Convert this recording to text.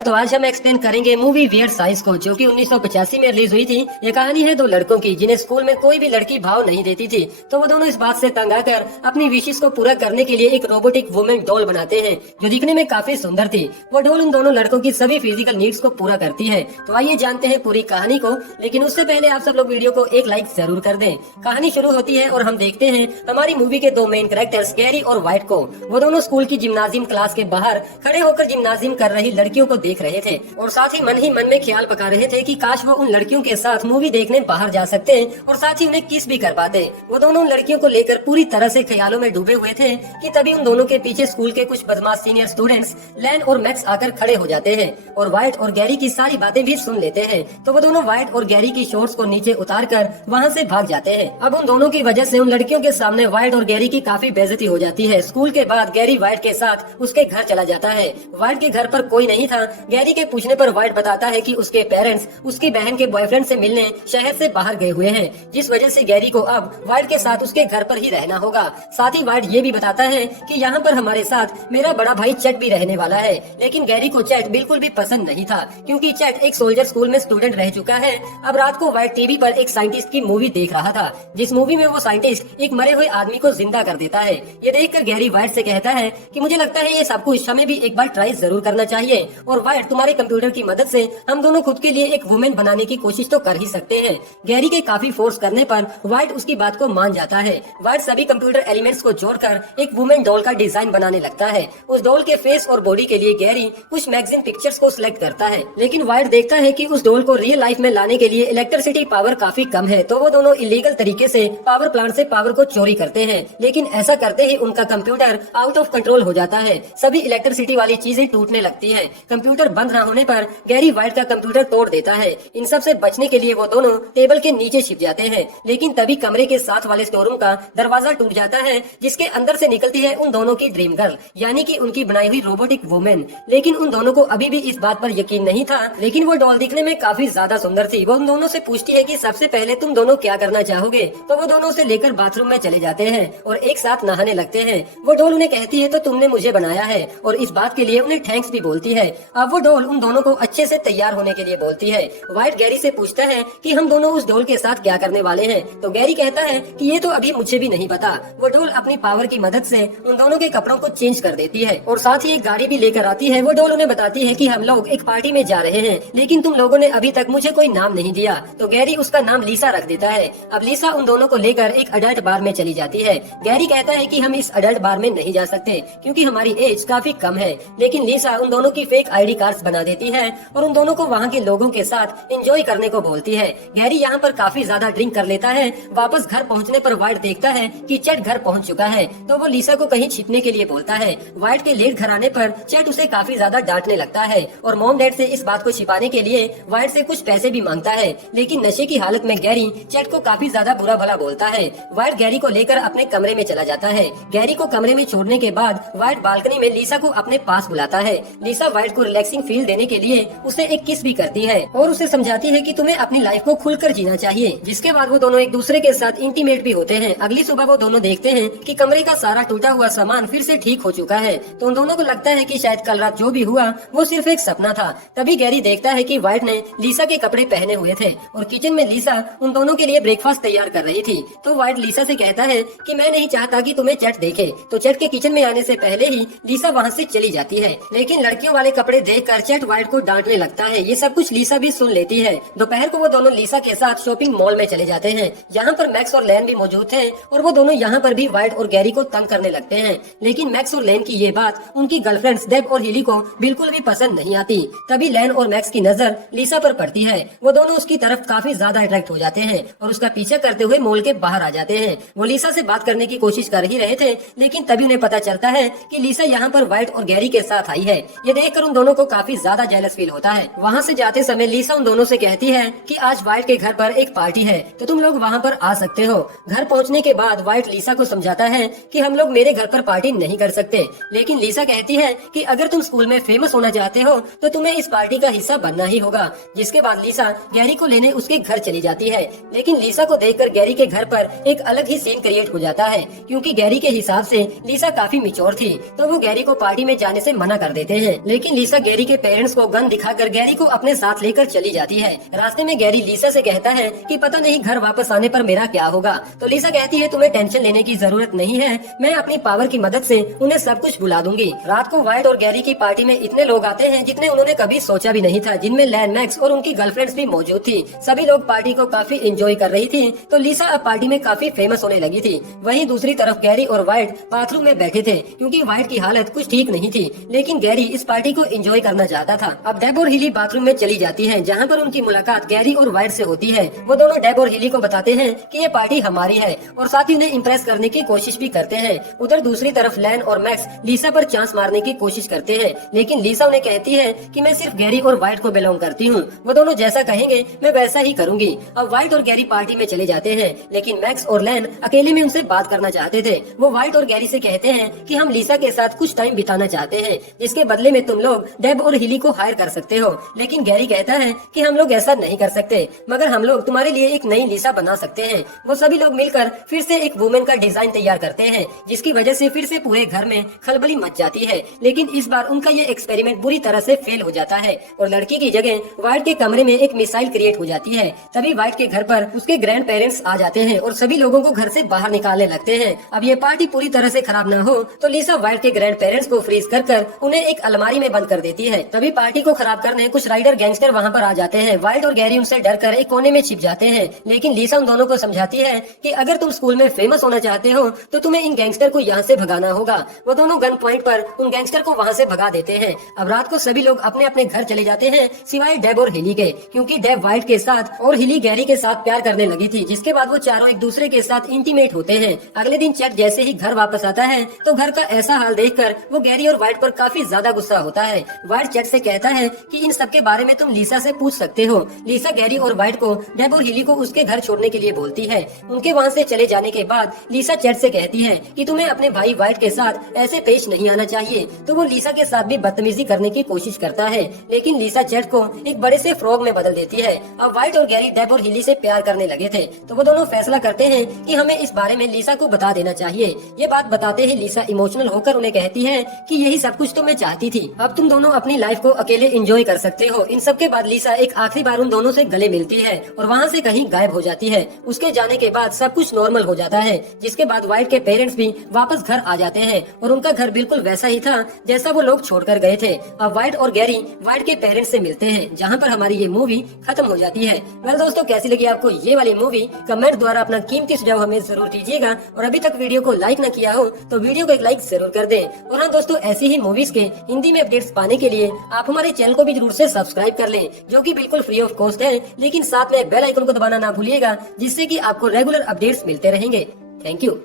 तो आज हम एक्सप्लेन करेंगे मूवी वियर्ड साइंस को, जो कि 1985 में रिलीज हुई थी। ये कहानी है दो लड़कों की जिन्हें स्कूल में कोई भी लड़की भाव नहीं देती थी। तो वो दोनों इस बात से तंग आकर अपनी विशेष को पूरा करने के लिए एक रोबोटिक वुमेन डॉल बनाते हैं, जो दिखने में काफी सुंदर थी। वो डॉल उन दोनों लड़कों की सभी फिजिकल नीड्स को पूरा करती है। तो आइए जानते हैं पूरी कहानी को, लेकिन उससे पहले आप सब लोग वीडियो को एक लाइक जरूर कर दें। कहानी शुरू होती है और हम देखते हैं हमारी मूवी के दो मेन कैरेक्टर्स गैरी और व्हाइट को। वो दोनों स्कूल की जिम्नाजियम क्लास के बाहर खड़े होकर जिम्नाजियम कर रही लड़कियों को देख रहे थे और साथ ही मन में ख्याल पका रहे थे कि काश वो उन लड़कियों के साथ मूवी देखने बाहर जा सकते हैं और साथ ही उन्हें किस भी कर पाते। वो दोनों उन लड़कियों को लेकर पूरी तरह से ख्यालों में डूबे हुए थे कि तभी उन दोनों के पीछे स्कूल के कुछ बदमाश सीनियर स्टूडेंट्स लैन और मैक्स आकर खड़े हो जाते हैं और व्हाइट और गैरी की सारी बातें भी सुन लेते हैं। तो वो दोनों व्हाइट और गैरी की शॉर्ट्स को नीचे उतार कर वहाँ से भाग जाते हैं। अब उन दोनों की वजह से उन लड़कियों के सामने व्हाइट और गैरी की काफी बेइज्जती हो जाती है। स्कूल के बाद गैरी व्हाइट के साथ उसके घर चला जाता है। व्हाइट के घर पर कोई नहीं था। गैरी के पूछने पर व्हाइट बताता है कि उसके पेरेंट्स उसकी बहन के बॉयफ्रेंड से मिलने शहर से बाहर गए हुए हैं, जिस वजह से गैरी को अब व्हाइट के साथ उसके घर पर ही रहना होगा। साथ ही व्हाइट ये भी बताता है कि यहाँ पर हमारे साथ मेरा बड़ा भाई चैट भी रहने वाला है। लेकिन गैरी को चैट बिल्कुल भी पसंद नहीं था, क्योंकि चैट एक सोल्जर स्कूल में स्टूडेंट रह चुका है। अब रात को व्हाइट टीवी पर एक साइंटिस्ट की मूवी देख रहा था, जिस मूवी में वो साइंटिस्ट एक मरे हुए आदमी को जिंदा कर देता है। ये देखकर गैरी व्हाइट से कहता है कि मुझे लगता है ये सब कुछ हमें भी एक बार ट्राई जरूर करना चाहिए, और व्हाइट तुम्हारे कंप्यूटर की मदद से हम दोनों खुद के लिए एक वुमेन बनाने की कोशिश तो कर ही सकते हैं। गैरी के काफी फोर्स करने पर व्हाइट उसकी बात को मान जाता है। व्हाइट सभी कंप्यूटर एलिमेंट्स को जोड़कर एक वुमेन डॉल का डिजाइन बनाने लगता है। उस डॉल के फेस और बॉडी के लिए गैरी कुछ मैगजीन पिक्चर्स को सिलेक्ट करता है, लेकिन व्हाइट देखता है कि उस डॉल को रियल लाइफ में लाने के लिए इलेक्ट्रिसिटी पावर काफी कम है। तो वो दोनों इलीगल तरीके से पावर प्लांट से पावर को चोरी करते हैं, लेकिन ऐसा करते ही उनका कंप्यूटर आउट ऑफ कंट्रोल हो जाता है। सभी इलेक्ट्रिसिटी वाली चीजें टूटने लगती है। कंप्यूटर बंद न होने पर गैरी व्हाइट का कंप्यूटर तोड़ देता है। इन सब से बचने के लिए वो दोनों टेबल के नीचे छिप जाते हैं, लेकिन तभी कमरे के साथ वाले स्टोर रूम का दरवाजा टूट जाता है, जिसके अंदर से निकलती है उन दोनों की ड्रीम गर्ल, यानी कि उनकी बनाई हुई रोबोटिक वुमेन। लेकिन उन दोनों को अभी भी इस बात पर यकीन नहीं था, लेकिन वो डॉल दिखने में काफी ज्यादा सुंदर थी। वो उन दोनों से पूछती है कि सबसे पहले तुम दोनों क्या करना चाहोगे। तो वो दोनों उसे लेकर बाथरूम में चले जाते हैं और एक साथ नहाने लगते हैं। वो डॉल उन्हें कहती है तो तुमने मुझे बनाया है, और इस बात के लिए उन्हें थैंक्स भी बोलती है। अब वो डॉल उन दोनों को अच्छे से तैयार होने के लिए बोलती है। व्हाइट गैरी से पूछता है कि हम दोनों उस डॉल के साथ क्या करने वाले हैं। तो गैरी कहता है कि ये तो अभी मुझे भी नहीं पता। वो डॉल अपनी पावर की मदद से उन दोनों के कपड़ों को चेंज कर देती है और साथ ही एक गाड़ी भी लेकर आती है। वो डॉल उन्हें बताती है कि हम लोग एक पार्टी में जा रहे हैं, लेकिन तुम लोगों ने अभी तक मुझे कोई नाम नहीं दिया। तो गैरी उसका नाम लीसा रख देता है। अब लीसा उन दोनों को लेकर एक अडल्ट बार में चली जाती है। गैरी कहता है कि हम इस अडल्ट बार में नहीं जा सकते क्योंकि हमारी एज काफी कम है, लेकिन लीसा उन दोनों की फेक ID कार्ड्स बना देती है और उन दोनों को वहाँ के लोगों के साथ एंजॉय करने को बोलती है। गैरी यहाँ पर काफी ज्यादा ड्रिंक कर लेता है। वापस घर पहुँचने पर व्हाइट देखता है कि चैट घर पहुँच चुका है, तो वो लीसा को कहीं छिपने के लिए बोलता है। व्हाइट के लेट घर आने पर चैट उसे काफी ज्यादा डांटने लगता है और मॉम डैड से इस बात को छिपाने के लिए व्हाइट से कुछ पैसे भी मांगता है। लेकिन नशे की हालत में गैरी चैट को काफी ज्यादा बुरा भला बोलता है। व्हाइट गैरी को लेकर अपने कमरे में चला जाता है। गैरी को कमरे में छोड़ने के बाद व्हाइट बालकनी में लीसा को अपने पास बुलाता है। लीसा व्हाइट को रिलैक्सिंग फील देने के लिए उसे एक किस भी करती है और उसे समझाती है कि तुम्हें अपनी लाइफ को खुलकर जीना चाहिए। जिसके बाद वो दोनों एक दूसरे के साथ इंटीमेट भी होते हैं। अगली सुबह वो दोनों देखते हैं कि कमरे का सारा टूटा हुआ सामान फिर से ठीक हो चुका है। तो उन दोनों को लगता है कि शायद कल रात जो भी हुआ वो सिर्फ एक सपना था। तभी गैरी देखता है कि व्हाइट ने लीसा के कपड़े पहने हुए थे और किचन में लीसा उन दोनों के लिए ब्रेकफास्ट तैयार कर रही थी। तो व्हाइट लीसा से कहता है कि मैं नहीं चाहता कि तुम्हें चैट देखे। तो चैट के किचन में आने से पहले ही लीसा वहाँ से चली जाती है, लेकिन लड़कियों वाले कपड़े देखकर चैट व्हाइट को डांटने लगता है। ये सब कुछ लीसा भी सुन लेती है। दोपहर को वो दोनों लीसा के साथ शॉपिंग मॉल में चले जाते हैं। यहाँ पर मैक्स और लैन भी मौजूद थे और वो दोनों यहाँ पर भी व्हाइट और गैरी को तंग करने लगते हैं। लेकिन मैक्स और लैन की ये बात उनकी गर्लफ्रेंड्स डेब और हिली को बिल्कुल भी पसंद नहीं आती। तभी लैन और मैक्स की नजर लीसा पर पड़ती है। वो दोनों उसकी तरफ काफी ज्यादा अट्रैक्ट हो जाते हैं और उसका पीछा करते हुए मॉल के बाहर आ जाते हैं। वो लीसा से बात करने की कोशिश कर ही रहे थे, लेकिन तभी उन्हें पता चलता है कि लीसा यहाँ पर व्हाइट और गैरी के साथ आई है। ये देखकर उन दोनों को काफी ज्यादा जेलस फील होता है। वहाँ से जाते समय लीसा उन दोनों से कहती है कि आज व्हाइट के घर पर एक पार्टी है, तो तुम लोग वहाँ पर आ सकते हो। घर पहुँचने के बाद व्हाइट लीसा को समझाता है कि हम लोग मेरे घर पर पार्टी नहीं कर सकते, लेकिन लीसा कहती है कि अगर तुम स्कूल में फेमस होना चाहते हो तो तुम्हें इस पार्टी का हिस्सा बनना ही होगा। जिसके बाद लीसा गैरी को लेने उसके घर चली जाती है, लेकिन लीसा को देखकर गैरी के घर पर एक अलग ही सीन क्रिएट हो जाता है, क्योंकि गैरी के हिसाब से लीसा काफी मिच्योर थी। तो वो गैरी को पार्टी में जाने से मना कर देते हैं, लेकिन लीसा गैरी के पेरेंट्स को गन दिखाकर गैरी को अपने साथ लेकर चली जाती है। रास्ते में गैरी लीसा से कहता है कि पता नहीं घर वापस आने पर मेरा क्या होगा। तो लीसा कहती है तुम्हें टेंशन लेने की जरूरत नहीं है, मैं अपनी पावर की मदद से उन्हें सब कुछ बुला दूंगी। रात को वाइट और गैरी की पार्टी में इतने लोग आते हैं जितने उन्होंने कभी सोचा भी नहीं था, जिनमें लैन, मैक्स और उनकी गर्लफ्रेंड्स भी मौजूद थी। सभी लोग पार्टी को काफी एंजॉय कर रही थी। तो लीसा अब पार्टी में काफी फेमस होने लगी थी। वहीं दूसरी तरफ गैरी और वाइट बाथरूम में बैठे थे क्योंकि वाइट की हालत कुछ ठीक नहीं थी, लेकिन गैरी इस पार्टी को एंजॉय करना चाहता था। अब डेब और हिली बाथरूम में चली जाती है, जहाँ पर उनकी मुलाकात गैरी और वाइट से होती है। वो दोनों डेब और हिली को बताते हैं कि ये पार्टी हमारी है और साथ ही उन्हें इम्प्रेस करने की कोशिश भी करते हैं। उधर दूसरी तरफ लैन और मैक्स लीसा पर चांस मारने की कोशिश करते हैं, लेकिन लीसा उन्हें कहती है कि मैं सिर्फ गैरी और वाइट को बिलोंग करती हूँ, वो दोनों जैसा कहेंगे मैं वैसा ही करूंगी। अब वाइट और गैरी पार्टी में चले जाते हैं, लेकिन मैक्स और लैन अकेले में उनसे बात करना चाहते थे। वो वाइट और गैरी से कहते हैं कि हम लीसा के साथ कुछ टाइम बिताना चाहते हैं, जिसके बदले में तुम लोग डेब और हिली को हायर कर सकते हो। लेकिन गैरी कहता है कि हम लोग ऐसा नहीं कर सकते, मगर हम लोग तुम्हारे लिए एक नई लीसा बना सकते हैं। वो सभी लोग मिलकर फिर से एक वुमेन का डिजाइन तैयार करते हैं, जिसकी वजह से फिर से पूरे घर में खलबली मच जाती है। लेकिन इस बार उनका ये एक्सपेरिमेंट बुरी तरह से फेल हो जाता है और लड़की की जगह वाइट के कमरे में एक मिसाइल क्रिएट हो जाती है। तभी वाइट के घर पर उसके ग्रैंड पेरेंट्स आ जाते हैं और सभी लोगों को घर से बाहर निकालने लगते हैं। अब ये पार्टी पूरी तरह से खराब न हो तो लीसा वाइट के ग्रैंड पेरेंट्स को फ्रीज कर उन्हें एक अलमारी में बंद कर देती है। तभी पार्टी को खराब करने कुछ राइडर गैंगस्टर वहाँ पर आ जाते हैं। वाइट और गैरी उनसे डरकर एक कोने में छिप जाते हैं, लेकिन लीसा उन दोनों को समझाती है कि अगर तुम स्कूल में फेमस होना चाहते हो तो तुम्हें इन गैंगस्टर को यहाँ से भगाना होगा। वो दोनों गन पॉइंट पर उन गैंगस्टर को वहाँ से भगा देते हैं। अब रात को सभी लोग अपने अपने घर चले जाते हैं सिवाय डेब और हिली के, क्योंकि डेब वाइट के साथ और हिली गैरी के साथ प्यार करने लगी थी, जिसके बाद वो चारों एक दूसरे के साथ इंटीमेट होते हैं। अगले दिन चैट जैसे ही घर वापस आता है तो घर का ऐसा हाल देखकर वो गैरी और वाइट पर काफी ज्यादा गुस्सा होता है। वाइट चैट से कहता है कि इन सब के बारे में तुम लीसा से पूछ सकते हो। लीसा गैरी और वाइट को डेब और हिली को उसके घर छोड़ने के लिए बोलती है। उनके वहाँ से चले जाने के बाद लीसा चैट से कहती है कि तुम्हें अपने भाई वाइट के साथ ऐसे पेश नहीं आना चाहिए। तो वो लीसा के साथ भी बदतमीजी करने की कोशिश करता है, लेकिन लीसा चैट को एक बड़े से फ्रॉग में बदल देती है। अब वाइट और गैरी डेब और हिली से प्यार करने लगे थे, तो वो दोनों फैसला करते हैं कि हमें इस बारे में लीसा को बता देना चाहिए। ये बात बताते ही लीसा इमोशनल होकर उन्हें कहती है कि यही सब कुछ तो मैं चाहती थी, अब तुम दोनों अपनी लाइफ को अकेले एंजॉय कर सकते हो। इन सब के बाद लीसा एक आखिरी बार उन दोनों से गले मिलती है और वहाँ से कहीं गायब हो जाती है। उसके जाने के बाद सब कुछ नॉर्मल हो जाता है, जिसके बाद वाइट के पेरेंट्स भी वापस घर आ जाते हैं और उनका घर बिल्कुल वैसा ही था जैसा वो लोग छोड़कर गए थे। अब वाइट और गैरी वाइट के पेरेंट्स से मिलते हैं, जहाँ पर हमारी ये मूवी खत्म हो जाती है। वेल दोस्तों, कैसी लगी आपको ये वाली मूवी? कमेंट द्वारा अपना कीमती सुझाव हमें जरूर दीजिएगा और अभी तक वीडियो को लाइक न किया हो तो वीडियो को एक लाइक जरूर कर दें। और हाँ दोस्तों, ऐसी ही मूवीज के हिंदी में अपडेट्स पाने के लिए आप हमारे चैनल को भी जरूर से सब्सक्राइब कर लें, जो कि बिल्कुल फ्री ऑफ कॉस्ट है, लेकिन साथ में बेल आइकन को दबाना ना भूलिएगा, जिससे कि आपको रेगुलर अपडेट्स मिलते रहेंगे। Thank you.